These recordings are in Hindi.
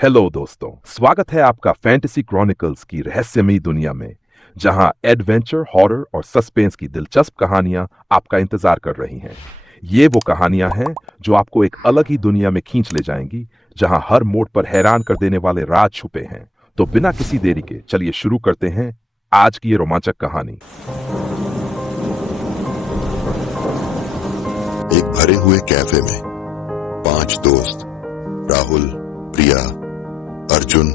हेलो दोस्तों, स्वागत है आपका फैंटेसी क्रॉनिकल्स की रहस्यमयी दुनिया में, जहां एडवेंचर, हॉरर और सस्पेंस की दिलचस्प कहानियां आपका इंतजार कर रही हैं। ये वो कहानियां हैं जो आपको एक अलग ही दुनिया में खींच ले जाएंगी, जहां हर मोड़ पर हैरान कर देने वाले राज छुपे हैं। तो बिना किसी देरी के चलिए शुरू करते हैं आज की ये रोमांचक कहानी। एक भरे हुए कैफे में 5 दोस्त राहुल, प्रिया, अर्जुन,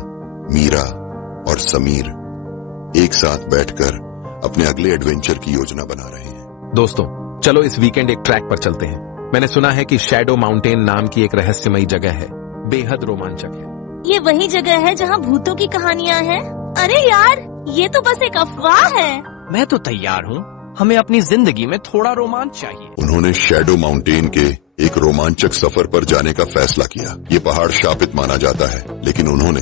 मीरा और समीर एक साथ बैठकर अपने अगले एडवेंचर की योजना बना रहे हैं। दोस्तों, चलो इस वीकेंड एक ट्रैक पर चलते हैं। मैंने सुना है कि शैडो माउंटेन नाम की एक रहस्यमयी जगह है, बेहद रोमांचक है। ये वही जगह है जहाँ भूतों की कहानियाँ हैं। अरे यार, ये तो बस एक अफवाह है। मैं तो तैयार हूँ, हमें अपनी जिंदगी में थोड़ा रोमांच चाहिए। उन्होंने शैडो माउंटेन के एक रोमांचक सफर पर जाने का फैसला किया। ये पहाड़ शापित माना जाता है, लेकिन उन्होंने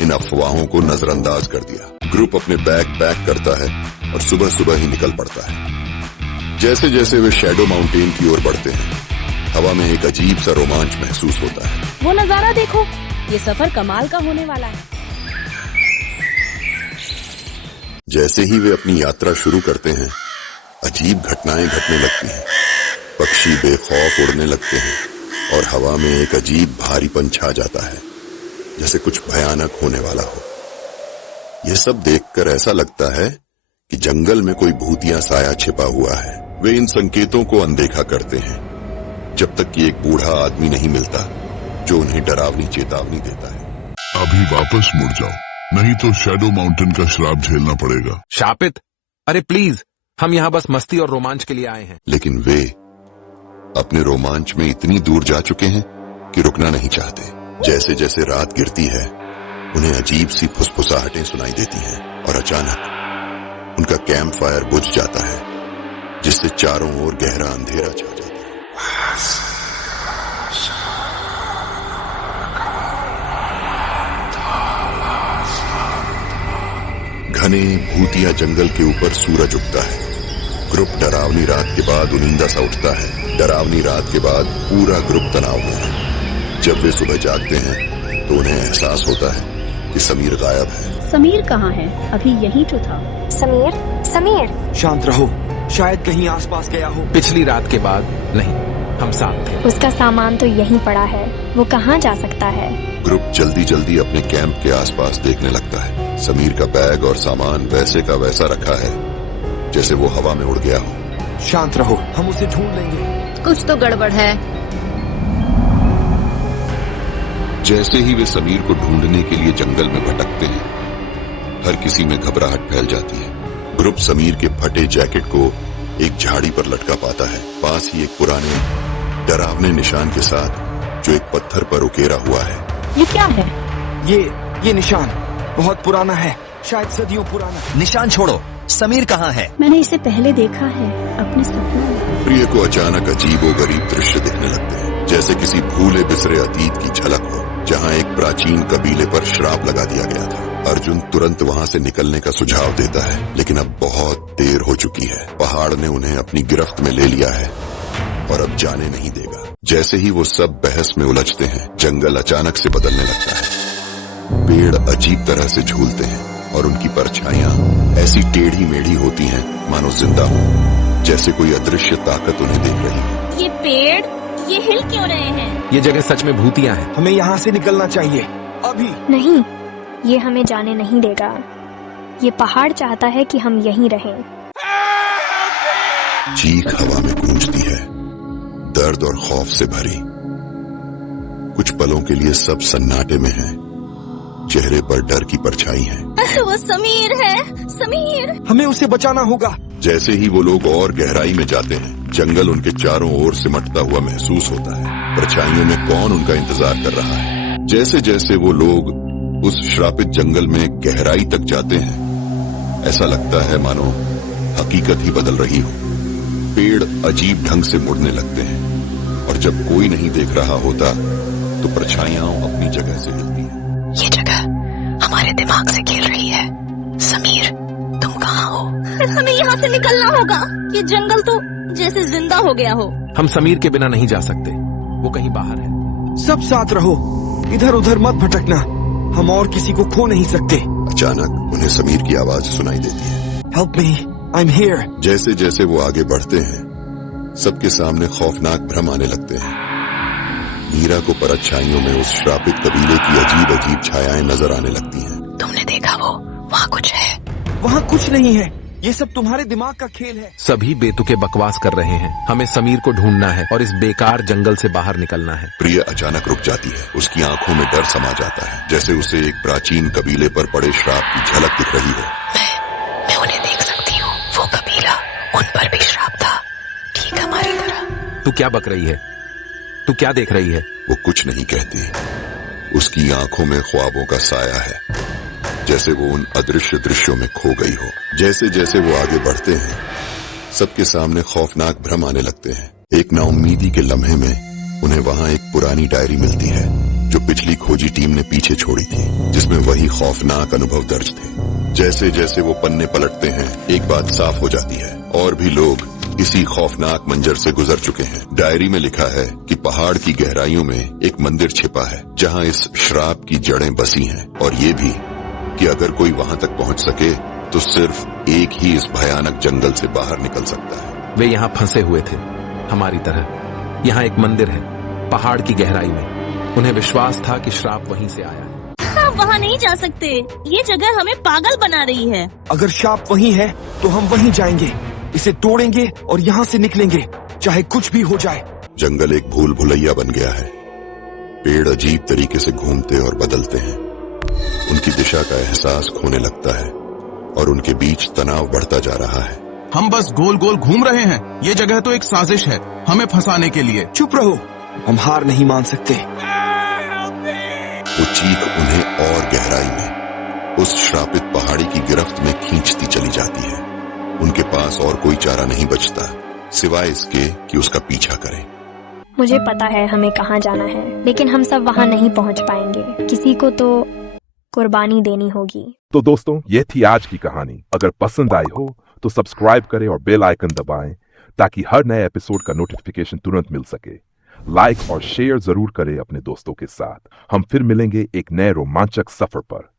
इन अफवाहों को नजरअंदाज कर दिया। ग्रुप अपने बैग पैक करता है और सुबह सुबह ही निकल पड़ता है। जैसे जैसे वे शैडो माउंटेन की ओर बढ़ते हैं, हवा में एक अजीब सा रोमांच महसूस होता है। वो नजारा देखो, ये सफर कमाल का होने वाला है। जैसे ही वे अपनी यात्रा शुरू करते हैं, अजीब घटनाएं घटने लगती हैं। पक्षी बेखौफ उड़ने लगते हैं और हवा में एक अजीब भारीपन छा जाता है, जैसे कुछ भयानक होने वाला हो। यह सब देखकर ऐसा लगता है कि जंगल में कोई भूतिया साया छिपा हुआ है। वे इन संकेतों को अनदेखा करते हैं जब तक कि एक बूढ़ा आदमी नहीं मिलता जो उन्हें डरावनी चेतावनी देता है। अभी वापस मुड़ जाओ, नहीं तो शैडो माउंटेन का श्राप झेलना पड़ेगा। शापित, अरे प्लीज, हम यहाँ बस मस्ती और रोमांच के लिए आए हैं। लेकिन वे अपने रोमांच में इतनी दूर जा चुके हैं कि रुकना नहीं चाहते। जैसे जैसे रात गिरती है, उन्हें अजीब सी फुसफुसाहटें सुनाई देती हैं और अचानक उनका कैंप फायर बुझ जाता है, जिससे चारों ओर गहरा अंधेरा छा जाता है। घने भूतिया जंगल के ऊपर सूरज उगता है। ग्रुप डरावनी रात के बाद उनिंदा सा उठता है। डरावनी रात के बाद पूरा ग्रुप तनाव में है। जब वे सुबह जागते हैं तो उन्हें एहसास होता है कि समीर गायब है। समीर कहाँ है? अभी यहीं तो था। समीर शांत रहो, शायद कहीं आसपास गया हो। पिछली रात के बाद नहीं, हम साथ थे। उसका सामान तो यहीं पड़ा है, वो कहाँ जा सकता है? ग्रुप जल्दी जल्दी अपने कैंप के आसपास देखने लगता है। समीर का बैग और सामान वैसे का वैसा रखा है जैसे वो हवा में उड़ गया हो। शांत रहो, हम उसे ढूंढ लेंगे। कुछ तो गड़बड़ है। जैसे ही वे समीर को ढूंढने के लिए जंगल में भटकते हैं, हर किसी में घबराहट फैल जाती है। ग्रुप समीर के फटे जैकेट को एक झाड़ी पर लटका पाता है, पास ही एक पुराने डरावने निशान के साथ जो एक पत्थर पर उकेरा हुआ है। ये क्या है? ये निशान बहुत पुराना है, शायद सदियों पुराना। निशान छोड़ो, समीर कहाँ है? मैंने इसे पहले देखा है अपने सपनों में। प्रिय को अचानक अजीबोगरीब दृश्य दिखने लगते हैं, जैसे किसी भूले बिसरे अतीत की झलक हो, जहाँ एक प्राचीन कबीले पर श्राप लगा दिया गया था। अर्जुन तुरंत वहाँ से निकलने का सुझाव देता है, लेकिन अब बहुत देर हो चुकी है। पहाड़ ने उन्हें अपनी गिरफ्त में ले लिया है और अब जाने नहीं देगा। जैसे ही वो सब बहस में उलझते हैं, जंगल अचानक से बदलने लगता है। पेड़ अजीब तरह से झूलते हैं और उनकी परछाइयां ऐसी टेढ़ी मेढ़ी होती हैं मानो जिंदा हो, जैसे कोई अदृश्य ताकत उन्हें देख रही है। ये पेड़, ये हिल क्यों रहे हैं? ये जगह सच में भूतिया है। हमें यहाँ से निकलना चाहिए अभी। नहीं, ये हमें जाने नहीं देगा। ये पहाड़ चाहता है कि हम यहीं रहें। चीख हवा में गूंजती है, दर्द और खौफ से भरी। कुछ पलों के लिए सब सन्नाटे में हैं, चेहरे पर डर की परछाई है। वो समीर है, समीर। हमें उसे बचाना होगा। जैसे ही वो लोग और गहराई में जाते हैं, जंगल उनके चारों ओर सिमटता हुआ महसूस होता है। परछाइयों में कौन उनका इंतजार कर रहा है। जैसे जैसे वो लोग उस श्रापित जंगल में गहराई तक जाते हैं, ऐसा लगता है मानो हकीकत ही बदल रही हो। पेड़ अजीब ढंग से मुड़ने लगते हैं और जब कोई नहीं देख रहा होता तो परछाइयां अपनी जगह से हिलती हैं। ये जगह हमारे दिमाग से खेल रही है। समीर, तुम कहाँ हो? हमें यहाँ से निकलना होगा। ये जंगल तो जैसे जिंदा हो गया हो। हम समीर के बिना नहीं जा सकते, वो कहीं बाहर है। सब साथ रहो, इधर उधर मत भटकना। हम और किसी को खो नहीं सकते। अचानक उन्हें समीर की आवाज सुनाई देती है। Help me, I am here. जैसे जैसे वो आगे बढ़ते हैं, सबके सामने खौफनाक भ्रम आने लगते हैं। मीरा को परछाइयों में उस श्रापित कबीले की अजीब अजीब छायाएं नजर आने लगती हैं। तुमने देखा वो वहाँ कुछ है? वहाँ कुछ नहीं है, ये सब तुम्हारे दिमाग का खेल है। सभी बेतुके बकवास कर रहे हैं। हमें समीर को ढूंढना है और इस बेकार जंगल से बाहर निकलना है। प्रिय अचानक रुक जाती है। उसकी आंखों में डर समा जाता है, जैसे उसे एक प्राचीन कबीले पर पड़े श्राप की झलक दिख रही हो। मैं उन्हें देख सकती हूँ। वो कबीला, उन पर भी श्राप था, ठीक हमारी तरह। तू क्या बक रही है? तू क्या देख रही है? वो कुछ नहीं कहती। उसकी आंखों में ख्वाबों का साया है, जैसे वो उन अदृश्य दृश्यों में खो गई हो। जैसे जैसे वो आगे बढ़ते हैं, सबके सामने खौफनाक भ्रम आने लगते हैं। एक नाउम्मीदी के लम्हे में उन्हें वहां एक पुरानी डायरी मिलती है, जो पिछली खोजी टीम ने पीछे छोड़ी थी, जिसमें वही खौफनाक अनुभव दर्ज थे। जैसे जैसे वो पन्ने पलटते हैं, एक बात साफ हो जाती है, और भी लोग इसी खौफनाक मंजर से गुजर चुके हैं। डायरी में लिखा है कि पहाड़ की गहराइयों में एक मंदिर छिपा है, जहां इस श्राप की जड़ें बसी हैं, और ये भी कि अगर कोई वहां तक पहुंच सके तो सिर्फ एक ही इस भयानक जंगल से बाहर निकल सकता है। वे यहाँ फंसे हुए थे, हमारी तरह। यहाँ एक मंदिर है, पहाड़ की गहराई में। उन्हें विश्वास था कि श्राप वहीं से आया है। हम वहाँ नहीं जा सकते, ये जगह हमें पागल बना रही है। अगर शाप वहीं है तो हम वहीं जाएंगे, इसे तोड़ेंगे और यहाँ से निकलेंगे, चाहे कुछ भी हो जाए। जंगल एक भूल भुलैया बन गया है। पेड़ अजीब तरीके से घूमते और बदलते हैं। उनकी दिशा का एहसास खोने लगता है और उनके बीच तनाव बढ़ता जा रहा है। हम बस गोल गोल घूम रहे हैं। ये जगह तो एक साजिश है हमें फंसाने के लिए। चुप रहो, हम हार नहीं मान सकते। वो चीख उन्हें और गहराई में उस श्रापित पहाड़ी की गिरफ्त में खींचती चली जाती है। उनके पास और कोई चारा नहीं बचता सिवाय इसके कि उसका पीछा करें। मुझे पता है हमें कहाँ जाना है, लेकिन हम सब वहाँ नहीं पहुँच पाएंगे। किसी को तो कुर्बानी देनी होगी। तो दोस्तों, ये थी आज की कहानी। अगर पसंद आई हो तो सब्सक्राइब करें और बेल आइकन दबाएं, ताकि हर नए एपिसोड का नोटिफिकेशन तुरंत मिल सके। लाइक और शेयर जरूर करें अपने दोस्तों के साथ। हम फिर मिलेंगे एक नए रोमांचक सफर पर।